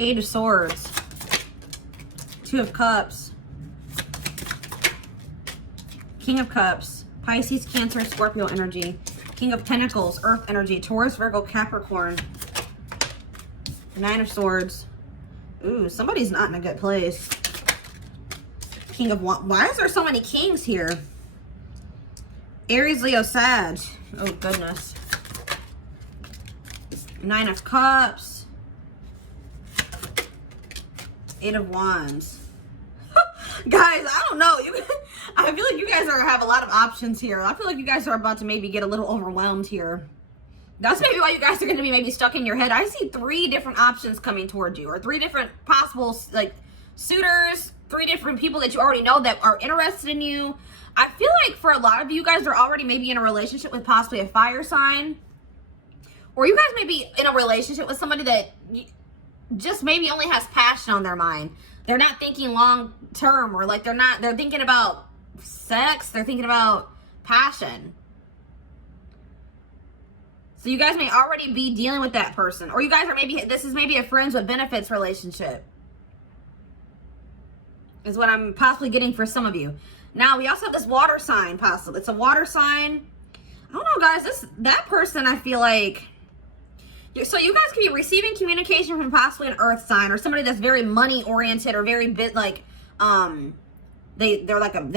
Eight of Swords, Two of Cups, King of Cups, Pisces, Cancer, Scorpio energy, King of Pentacles, Earth energy, Taurus, Virgo, Capricorn, Nine of Swords. Ooh, somebody's not in a good place. King of Wands. Why is there so many kings here? Aries, Leo, Sag. Oh, goodness. Nine of Cups. Eight of Wands. Guys, I don't know. I feel like you guys have a lot of options here. I feel like you guys are about to maybe get a little overwhelmed here. That's maybe why you guys are going to be maybe stuck in your head. I see 3 different options coming towards you, or 3 different possible, like, suitors, 3 different people that you already know that are interested in you. I feel like for a lot of you guys are already maybe in a relationship with possibly a fire sign, or you guys may be in a relationship with somebody that just maybe only has passion on their mind. They're not thinking long term, or like they're thinking about sex, they're thinking about passion. So you guys may already be dealing with that person, or you guys are this is maybe a friends with benefits relationship, is what I'm possibly getting for some of you. Now we also have this water sign possible. It's a water sign. I don't know, guys, that person, I feel like, so you guys could be receiving communication from possibly an earth sign, or somebody that's very money oriented, or very they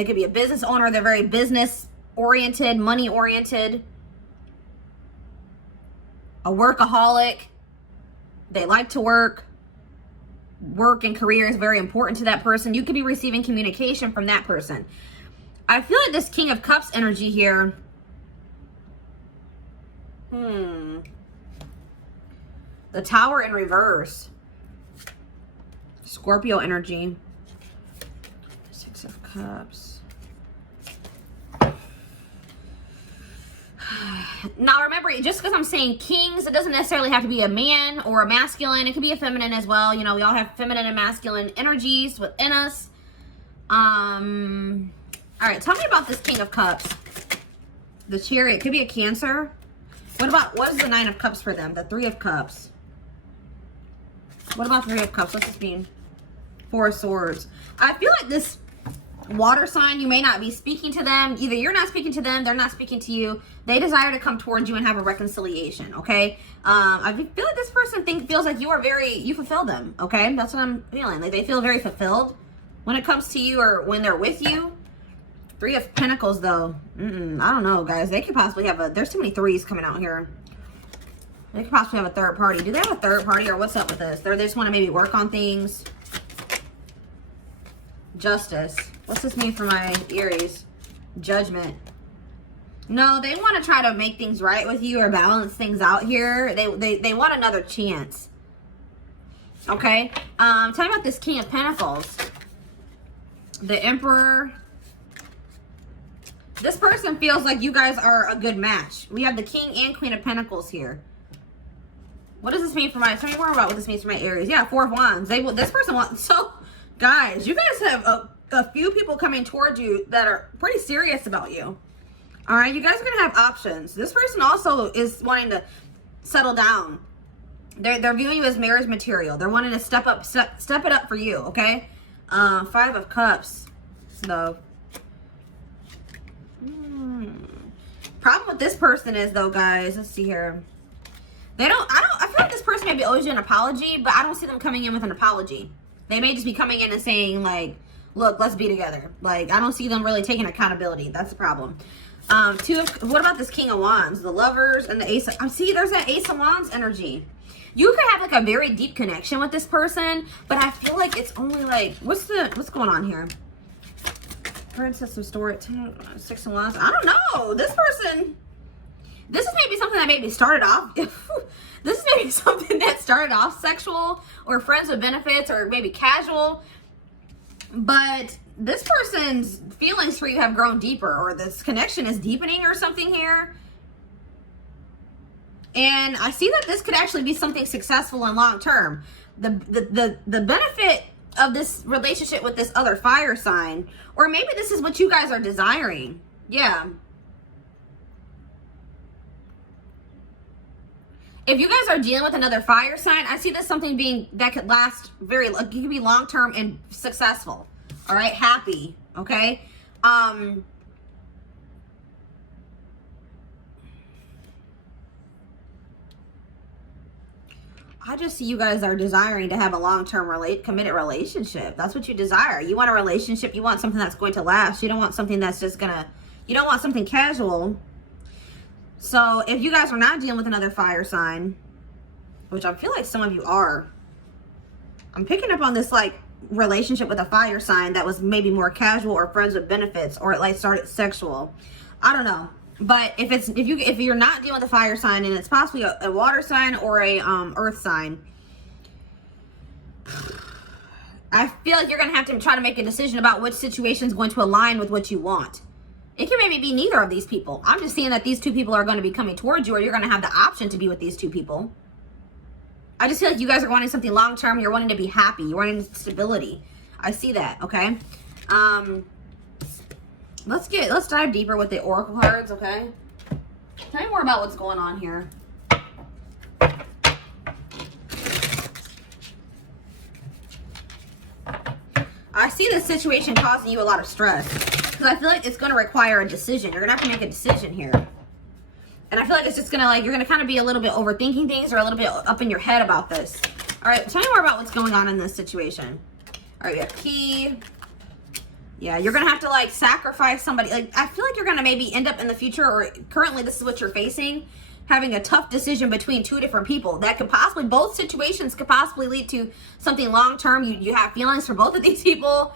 could be a business owner, they're very business oriented, money oriented, a workaholic. They like to work. Work and career is very important to that person. You could be receiving communication from that person. I feel like this King of Cups energy here. The Tower in reverse. Scorpio energy. Six of Cups. Now remember, just because I'm saying kings, it doesn't necessarily have to be a man or a masculine. It could be a feminine as well. You know, we all have feminine and masculine energies within us. All right, tell me about this King of Cups. The Chariot. It could be a Cancer. What is the Nine of Cups for them? The Three of Cups. What about Three of Cups? What's this mean? Four of Swords. I feel like this water sign, you may not be speaking to them. Either you're not speaking to them, they're not speaking to you. They desire to come towards you and have a reconciliation, okay? I feel like this person feels like you fulfill them, okay? That's what I'm feeling. Like they feel very fulfilled when it comes to you, or when they're with you. Three of Pentacles, though. I don't know, guys. They could possibly have there's too many threes coming out here. They could possibly have a third party. Do they have a third party, or what's up with this? They just want to maybe work on things. Justice. What's this mean for my Aries? Judgment. No, they want to try to make things right with you, or balance things out here. They want another chance. Okay? Tell me about this King of Pentacles. The Emperor. This person feels like you guys are a good match. We have the King and Queen of Pentacles here. What does this mean for my... Tell me more about what this means for my Aries. Yeah, Four of Wands. This person wants... So, guys, you guys have a few people coming towards you that are pretty serious about you. All right? You guys are going to have options. This person also is wanting to settle down. They're viewing you as marriage material. They're wanting to step it up for you, okay? Five of Cups. So... Problem with this person is, though, guys, let's see here. I feel like this person maybe owes you an apology, but I don't see them coming in with an apology. They may just be coming in and saying, like, look, let's be together. Like, I don't see them really taking accountability. That's the problem. What about this King of Wands? The Lovers and the Ace of... See, there's that Ace of Wands energy. You could have, like, a very deep connection with this person, but I feel like it's only, like... What's going on here? Princess of Storage, Six of Wands. I don't know. This person, this is maybe something that maybe started off. This is maybe something that started off sexual, or friends with benefits, or maybe casual. But this person's feelings for you have grown deeper, or this connection is deepening, or something here. And I see that this could actually be something successful and long term. The benefit of this relationship with this other fire sign, or maybe this is what you guys are desiring. Yeah. If you guys are dealing with another fire sign, I see this something being that could last it could be long-term and successful. All right, happy, okay? I just see you guys are desiring to have a long-term committed relationship. That's what you desire. You want a relationship. You want something that's going to last. You don't want something that's just gonna, you don't want something casual. So if you guys are not dealing with another fire sign, which I feel like some of you are, I'm picking up on this like relationship with a fire sign that was maybe more casual or friends with benefits, or it like started sexual. I don't know. But if you're not dealing with a fire sign and it's possibly a water sign or a earth sign, I feel like you're gonna have to try to make a decision about which situation is going to align with what you want. It can maybe be neither of these people. I'm just seeing that these two people are going to be coming towards you, or you're going to have the option to be with these two people. I just feel like you guys are wanting something long term. You're wanting to be happy. You're wanting stability. I see that. Okay. Let's dive deeper with the oracle cards, okay? Tell me more about what's going on here. I see this situation causing you a lot of stress because I feel like it's going to require a decision. You're going to have to make a decision here. And I feel like it's just going to you're going to kind of be a little bit overthinking things or a little bit up in your head about this. All right, tell me more about what's going on in this situation. All right, we have key. Yeah, you're going to have to like sacrifice somebody. Like, I feel like you're going to maybe end up in the future, or currently this is what you're facing, having a tough decision between two different people that could possibly, both situations could possibly lead to something long-term. You have feelings for both of these people.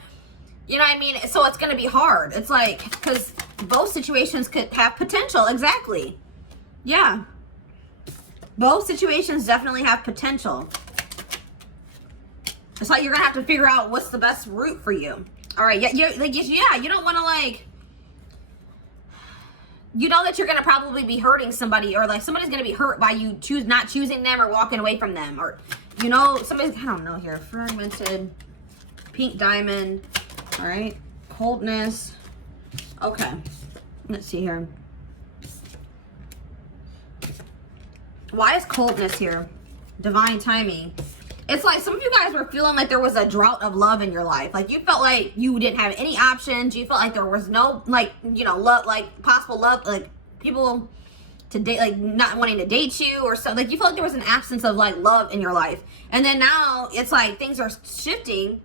You know what I mean? So it's going to be hard. It's like, because both situations could have potential. Exactly. Yeah. Both situations definitely have potential. It's like you're going to have to figure out what's the best route for you. All right, yeah, you don't want to like, you know that you're going to probably be hurting somebody, or like somebody's going to be hurt by you not choosing them or walking away from them, or, you know, somebody's, I don't know here, fragmented, pink diamond, all right, coldness. Okay, let's see here. Why is coldness here? Divine timing. It's like some of you guys were feeling like there was a drought of love in your life. Like you felt like you didn't have any options. You felt like there was no, like, you know, love, like possible love, like people to date, like not wanting to date you or so. Like you felt like there was an absence of like love in your life. And then now it's like things are shifting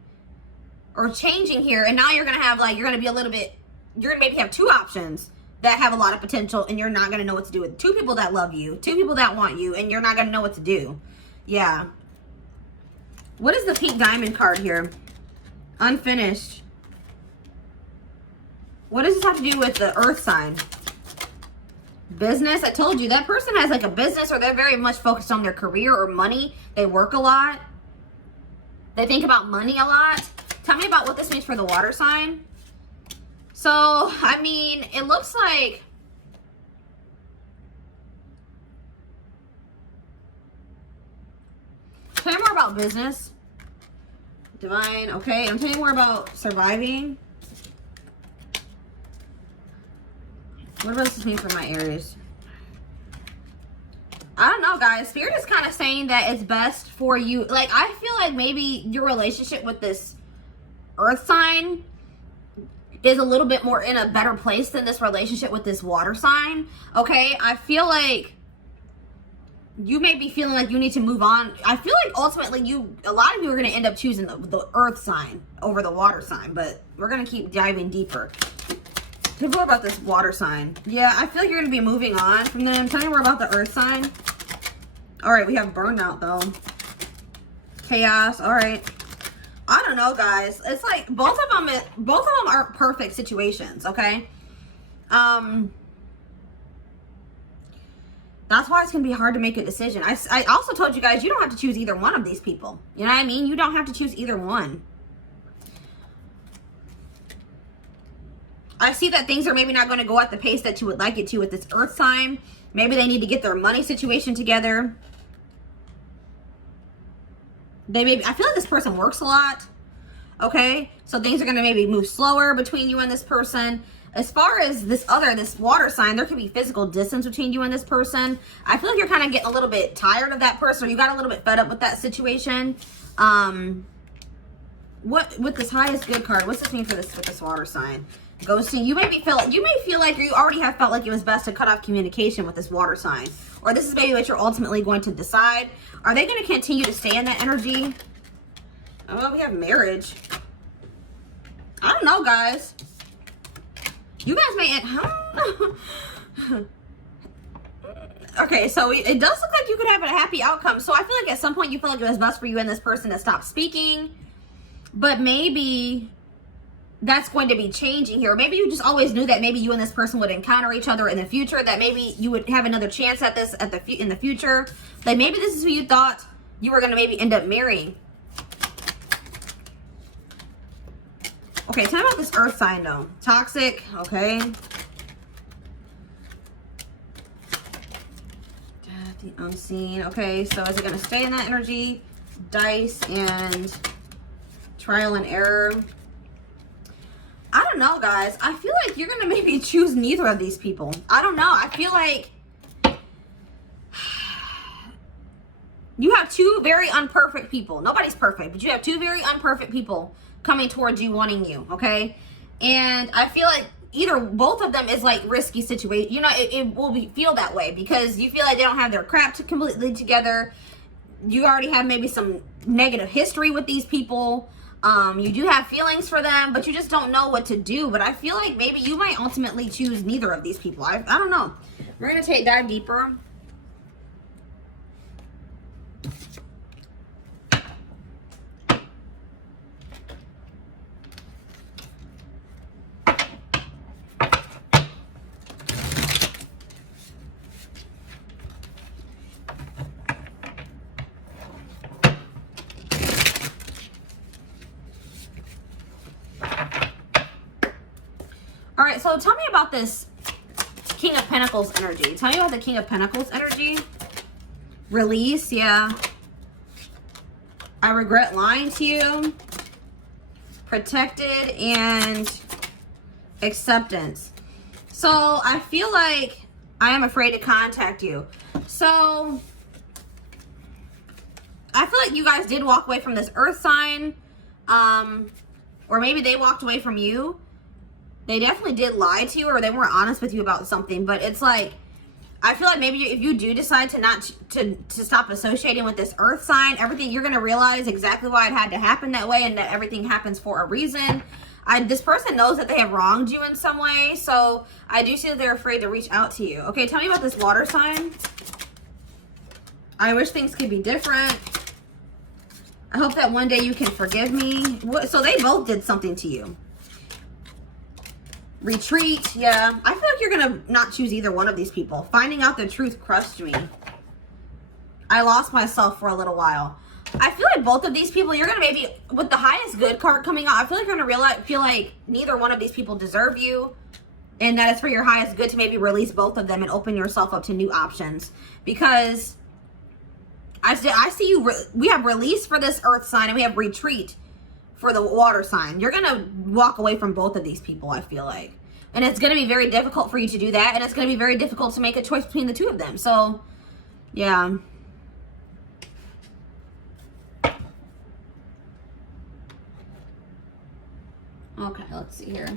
or changing here. And now you're going to have like, you're going to be a little bit, you're going to maybe have two options that have a lot of potential, and you're not going to know what to do with two people that love you, two people that want you, and you're not going to know what to do. Yeah. What is the pink diamond card here? Unfinished. What does this have to do with the earth sign? Business. I told you that person has like a business, or they're very much focused on their career or money. They work a lot. They think about money a lot. Tell me about what this means for the water sign. So, I mean, it looks like tell me more about business. Divine. Okay, I'm telling you more about surviving. What does this mean for my Aries? I don't know, guys. Spirit is kind of saying that it's best for you. Like, I feel like maybe your relationship with this earth sign is a little bit more in a better place than this relationship with this water sign. Okay, I feel like you may be feeling like you need to move on. I feel like ultimately a lot of you are going to end up choosing the earth sign over the water sign, but we're going to keep diving deeper. Tell me more about this water sign. Yeah, I feel like you're going to be moving on from them. Tell me more about the earth sign. All right, we have burnout though. Chaos. All right. I don't know, guys. It's like both of them aren't perfect situations, okay? That's why it's going to be hard to make a decision. I also told you guys, you don't have to choose either one of these people. You know what I mean? You don't have to choose either one. I see that things are maybe not going to go at the pace that you would like it to with this earth sign. Maybe they need to get their money situation together. I feel like this person works a lot. Okay? So things are going to maybe move slower between you and this person. As far as this water sign, there could be physical distance between you and this person. I feel like you're kind of getting a little bit tired of that person, or you got a little bit fed up with that situation. What with this highest good card, what's this mean for this with this water sign? Ghosting. You may feel like you already have felt like it was best to cut off communication with this water sign. Or this is maybe what you're ultimately going to decide. Are they going to continue to stay in that energy? Oh, we have marriage. I don't know, guys. You guys may okay, so it does look like you could have a happy outcome. So I feel like at some point you feel like it was best for you and this person to stop speaking. But maybe that's going to be changing here. Maybe you just always knew that maybe you and this person would encounter each other in the future, that maybe you would have another chance at this in the future. Like maybe this is who you thought you were going to maybe end up marrying. Okay, tell me about this earth sign though. Toxic, okay. The unseen. Okay, so is it going to stay in that energy? Dice and trial and error. I don't know, guys. I feel like you're going to maybe choose neither of these people. I don't know. I feel like you have two very unperfect people. Nobody's perfect, but you have two very unperfect people coming towards you, wanting you, okay? And I feel like both of them is like risky situation. You know, it will feel that way because you feel like they don't have their crap completely together. You already have maybe some negative history with these people. You do have feelings for them, but you just don't know what to do. But I feel like maybe you might ultimately choose neither of these people. I don't know. We're going to dive deeper. All right, so tell me about this King of Pentacles energy. Tell me about the King of Pentacles energy. Release, yeah. I regret lying to you. Protected and acceptance. So I feel like I am afraid to contact you. So I feel like you guys did walk away from this earth sign. Or maybe they walked away from you. They definitely did lie to you, or they weren't honest with you about something. But it's like, I feel like maybe if you do decide to stop associating with this earth sign, everything, you're going to realize exactly why it had to happen that way, and that everything happens for a reason. This person knows that they have wronged you in some way, so I do see that they're afraid to reach out to you. Okay, tell me about this water sign. I wish things could be different. I hope that one day you can forgive me. So they both did something to you. Retreat, yeah. I feel like you're going to not choose either one of these people. Finding out the truth crushed me. I lost myself for a little while. I feel like both of these people, you're going to maybe, with the highest good card coming out, I feel like you're going to feel like neither one of these people deserve you. And that it's for your highest good to maybe release both of them and open yourself up to new options. Because I see you, we have release for this earth sign and we have retreat for the water sign. You're going to walk away from both of these people, I feel like. And it's going to be very difficult for you to do that. And it's going to be very difficult to make a choice between the two of them. So, yeah. Okay, let's see here.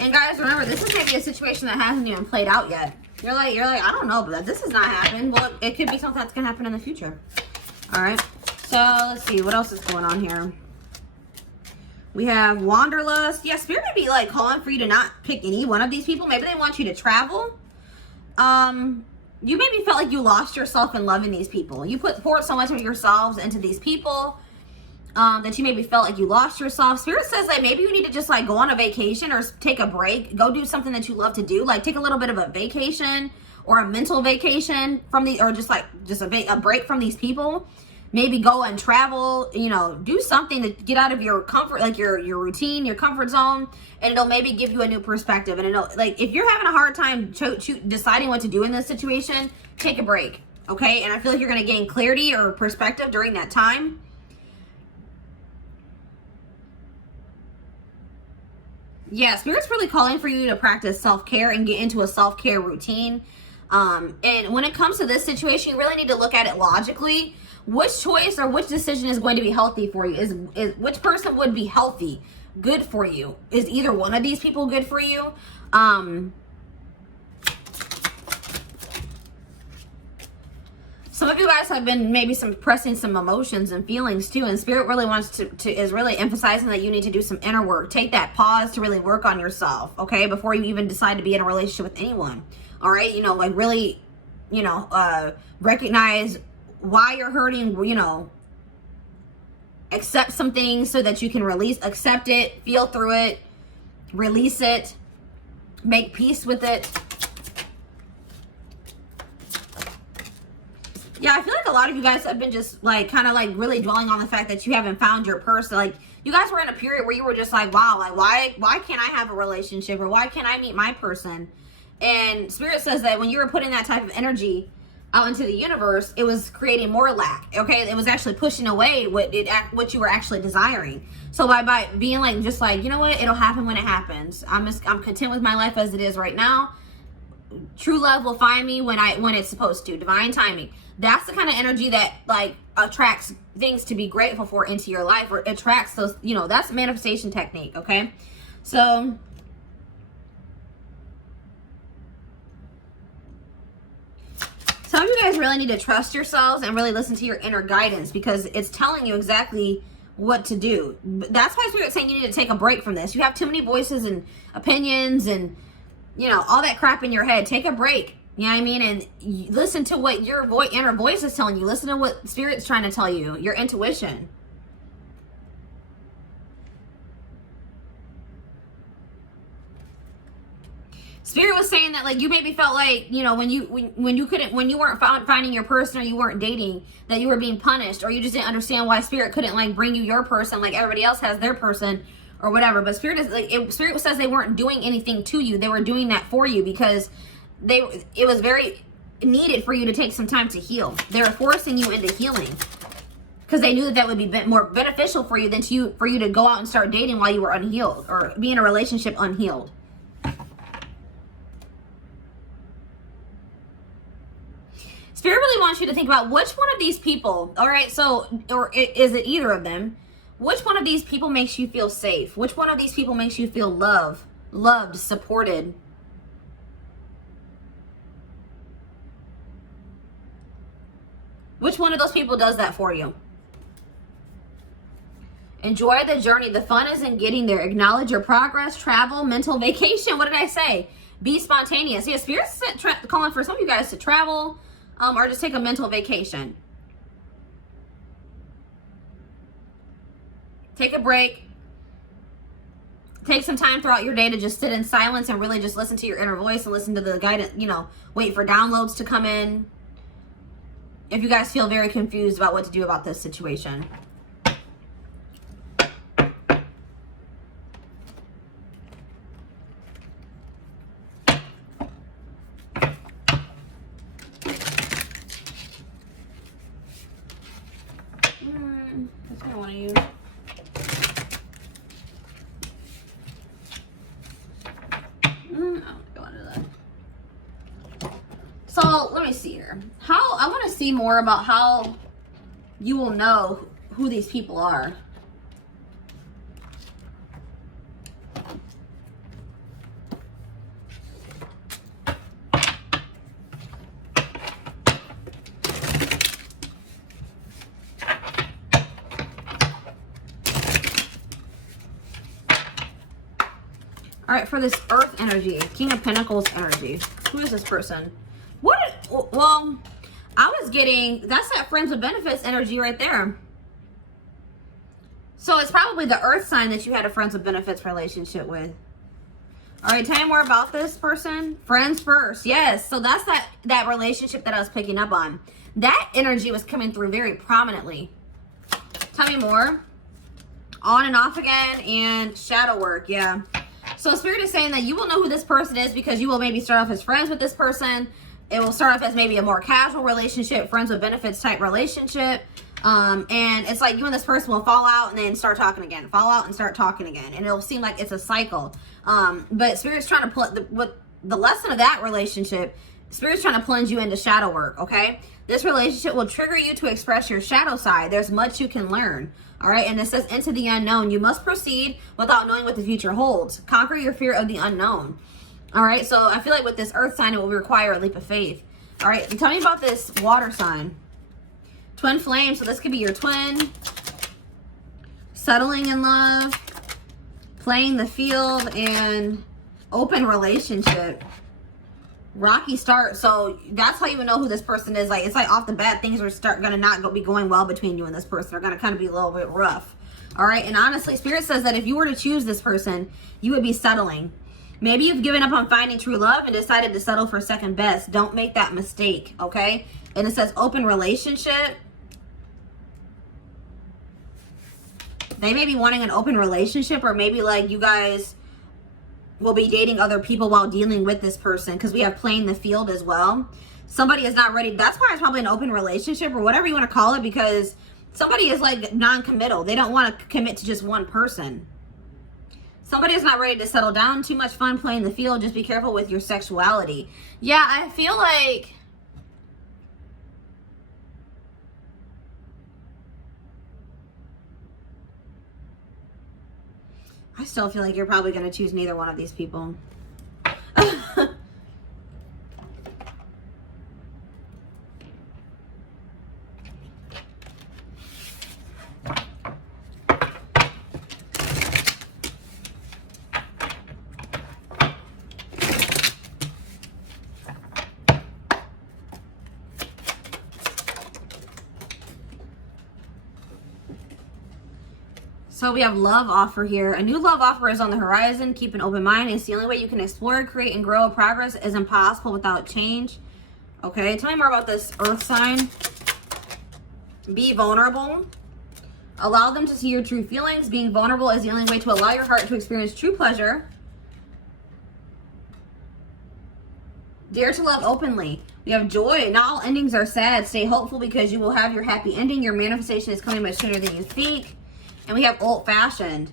And guys, remember, this is maybe a situation that hasn't even played out yet. You're like, I don't know, but this has not happened. Well, it could be something that's gonna happen in the future. All right. So let's see what else is going on here. We have Wanderlust. Yeah, Spirit may be like calling for you to not pick any one of these people. Maybe they want you to travel. You maybe felt like you lost yourself in loving these people. You poured so much of yourselves into these people. That you maybe felt like you lost yourself. Spirit says that maybe you need to just like go on a vacation or take a break. Go do something that you love to do. Like take a little bit of a vacation or a mental vacation from or just a break from these people. maybe go and travel, you know, do something to get out of your comfort, like your routine, your comfort zone, and it'll maybe give you a new perspective. And it'll, like, if you're having a hard time deciding what to do in this situation, take a break, okay? And I feel like you're going to gain clarity or perspective during that time. Yeah, Spirit's really calling for you to practice self-care and get into a self-care routine. And when it comes to this situation, you really need to look at it logically. Which choice or which decision is going to be healthy for you? Is which person would be healthy, good for you? Is either one of these people good for you? Some of you guys have been maybe suppressing some emotions and feelings too, and Spirit really wants is really emphasizing that you need to do some inner work. Take that pause to really work on yourself, okay, before you even decide to be in a relationship with anyone. All right, you know, like really, you know, recognize why you're hurting, you know, accept some things so that you can accept it, feel through it, release it, make peace with it. Yeah, I feel like a lot of you guys have been just like kind of like really dwelling on the fact that you haven't found your person. Like, you guys were in a period where you were just like, wow, like why can't I have a relationship, or why can't I meet my person? And Spirit says that when you were putting that type of energy out into the universe, it was creating more lack, okay? It was actually pushing away what you were actually desiring. So by being like, just like, you know what, it'll happen when it happens. I'm content with my life as it is right now. True love will find me when it's supposed to. Divine timing. That's the kind of energy that like attracts things to be grateful for into your life, or attracts those, you know, that's a manifestation technique, okay? So some of you guys really need to trust yourselves and really listen to your inner guidance, because it's telling you exactly what to do. That's why Spirit's saying you need to take a break from this. You have too many voices and opinions and, you know, all that crap in your head. Take a break. You know what I mean? And listen to what your inner voice is telling you. Listen to what Spirit's trying to tell you. Your intuition. Spirit was saying that, like, you maybe felt like, you know, when you weren't finding your person, or you weren't dating, that you were being punished, or you just didn't understand why Spirit couldn't like bring you your person like everybody else has their person or whatever. But Spirit is like, Spirit says they weren't doing anything to you. They were doing that for you because it was very needed for you to take some time to heal. They were forcing you into healing because they knew that would be more beneficial for you than for you to go out and start dating while you were unhealed, or be in a relationship unhealed. Spirit really wants you to think about which one of these people, all right, so, or is it either of them? Which one of these people makes you feel safe? Which one of these people makes you feel loved, supported? Which one of those people does that for you? Enjoy the journey. The fun is in getting there. Acknowledge your progress, travel, mental vacation. What did I say? Be spontaneous. Yeah, Spirit's calling for some of you guys to travel, or just take a mental vacation. Take a break. Take some time throughout your day to just sit in silence and really just listen to your inner voice and listen to the guidance, you know, wait for downloads to come in. If you guys feel very confused about what to do about this situation. That's what I want to use. So let me see here. I want to see more about how you will know who these people are. All right, for this Earth energy, King of Pentacles energy. Who is this person? Well, I was getting, that's that friends with benefits energy right there. So it's probably the Earth sign that you had a friends with benefits relationship with. All right, tell me more about this person. Friends first. Yes. So that's that relationship that I was picking up on. That energy was coming through very prominently. Tell me more. On and off again and shadow work. Yeah. So Spirit is saying that you will know who this person is because you will maybe start off as friends with this person. It will start off as maybe a more casual relationship, friends with benefits type relationship. And it's like you and this person will fall out and then start talking again, fall out and start talking again, and it'll seem like it's a cycle. But Spirit's trying to put the lesson of that relationship. Spirit's trying to plunge you into shadow work. Okay, this relationship will trigger you to express your shadow side. There's much you can learn. All right, and it says into the unknown. You must proceed without knowing what the future holds. Conquer your fear of the unknown. All right, so I feel like with this earth sign, it will require a leap of faith. All right, tell me about this water sign. Twin flame, so this could be your twin. Settling in love. Playing the field and open relationship. Rocky start, so that's how you know who this person is. Like, it's like off the bat, things are gonna not be going well between you and this person. They're gonna kind of be a little bit rough. All right, and honestly, Spirit says that if you were to choose this person, you would be settling. Maybe you've given up on finding true love and decided to settle for second best. Don't make that mistake, okay? And it says open relationship. They may be wanting an open relationship, or maybe like you guys will be dating other people while dealing with this person, because we have playing the field as well. Somebody is not ready. That's why it's probably an open relationship or whatever you want to call it, because somebody is like non-committal. They don't want to commit to just one person. Somebody is not ready to settle down. Too much fun playing the field. Just be careful with your sexuality. Yeah, I feel like I still feel like you're probably going to choose neither one of these people. So we have love offer here. A new love offer is on the horizon. Keep an open mind. It's the only way you can explore, create, and grow. Progress is impossible without change. Okay, tell me more about this earth sign. Be vulnerable. Allow them to see your true feelings. Being vulnerable is the only way to allow your heart to experience true pleasure. Dare to love openly. We have joy. Not all endings are sad. Stay hopeful because you will have your happy ending. Your manifestation is coming much sooner than you think. And we have old-fashioned.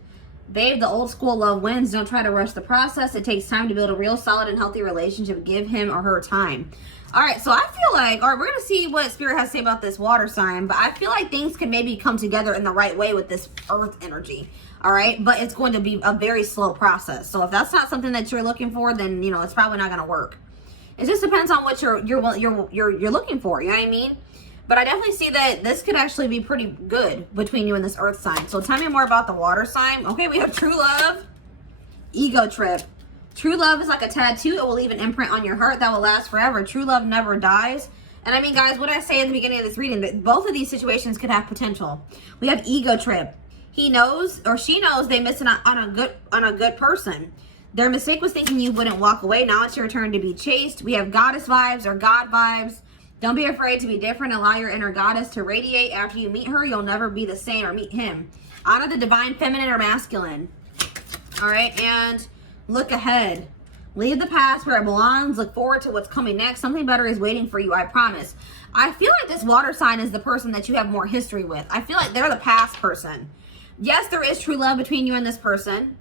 Babe, the old school love wins. Don't try to rush the process. It takes time to build a real solid and healthy relationship. Give him or her time. All right, so I feel like, all right, we're going to see what Spirit has to say about this water sign, but I feel like things can maybe come together in the right way with this earth energy. All right, but it's going to be a very slow process. So if that's not something that you're looking for, then, you know, it's probably not going to work. It just depends on what you're looking for, you know what I mean? But I definitely see that this could actually be pretty good between you and this earth sign. So tell me more about the water sign. Okay, we have true love, ego trip. True love is like a tattoo. It will leave an imprint on your heart that will last forever. True love never dies. And I mean, guys, what I say at the beginning of this reading, that both of these situations could have potential. We have ego trip. He knows or she knows they missed on a good person. Their mistake was thinking you wouldn't walk away. Now it's your turn to be chased. We have goddess vibes or God vibes. Don't be afraid to be different. Allow your inner goddess to radiate. After you meet her, you'll never be the same, or meet him. Honor the divine feminine or masculine. All right, and look ahead. Leave the past where it belongs. Look forward to what's coming next. Something better is waiting for you, I promise. I feel like this water sign is the person that you have more history with. I feel like they're the past person. Yes, there is true love between you and this person.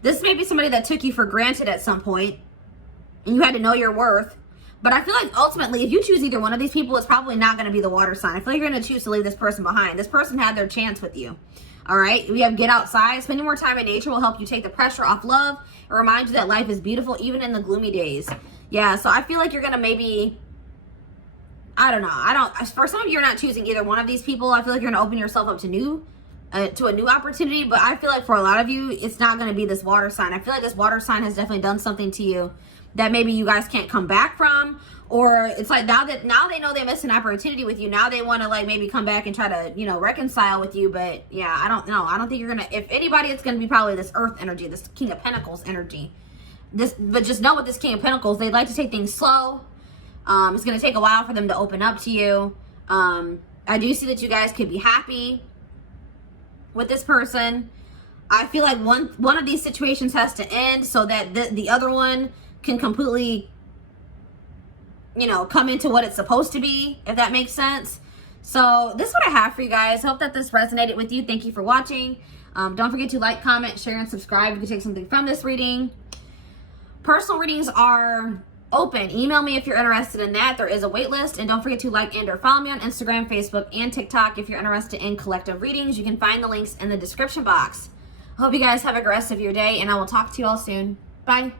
This may be somebody that took you for granted at some point, and you had to know your worth. But I feel like ultimately, if you choose either one of these people, it's probably not going to be the water sign. I feel like you're going to choose to leave this person behind. This person had their chance with you. All right? We have get outside. Spending more time in nature will help you take the pressure off love and remind you that life is beautiful even in the gloomy days. Yeah, so I feel like you're going to maybe, I don't know. For some of you, you're not choosing either one of these people. I feel like you're going to open yourself up to a new opportunity. But I feel like for a lot of you, it's not going to be this water sign. I feel like this water sign has definitely done something to you that maybe you guys can't come back from, or it's like now they know they missed an opportunity with you. Now they want to like maybe come back and try to, you know, reconcile with you. But yeah, I don't know. I don't think you're gonna. If anybody, it's gonna be probably this earth energy, this King of Pentacles energy. but just know with this King of Pentacles, they like to take things slow. It's going to take a while for them to open up to you. I do see that you guys could be happy with this person. I feel like one of these situations has to end so that the other one can completely, you know, come into what it's supposed to be, if that makes sense. So this is what I have for you guys. Hope that this resonated with you. Thank you for watching. Don't forget to like, comment, share, and subscribe if you take something from this reading. Personal readings are open. Email me if you're interested in that. There is a wait list. And don't forget to like and or follow me on Instagram, Facebook, and TikTok if you're interested in collective readings. You can find the links in the description box. Hope you guys have a good rest of your day, and I will talk to you all soon. Bye.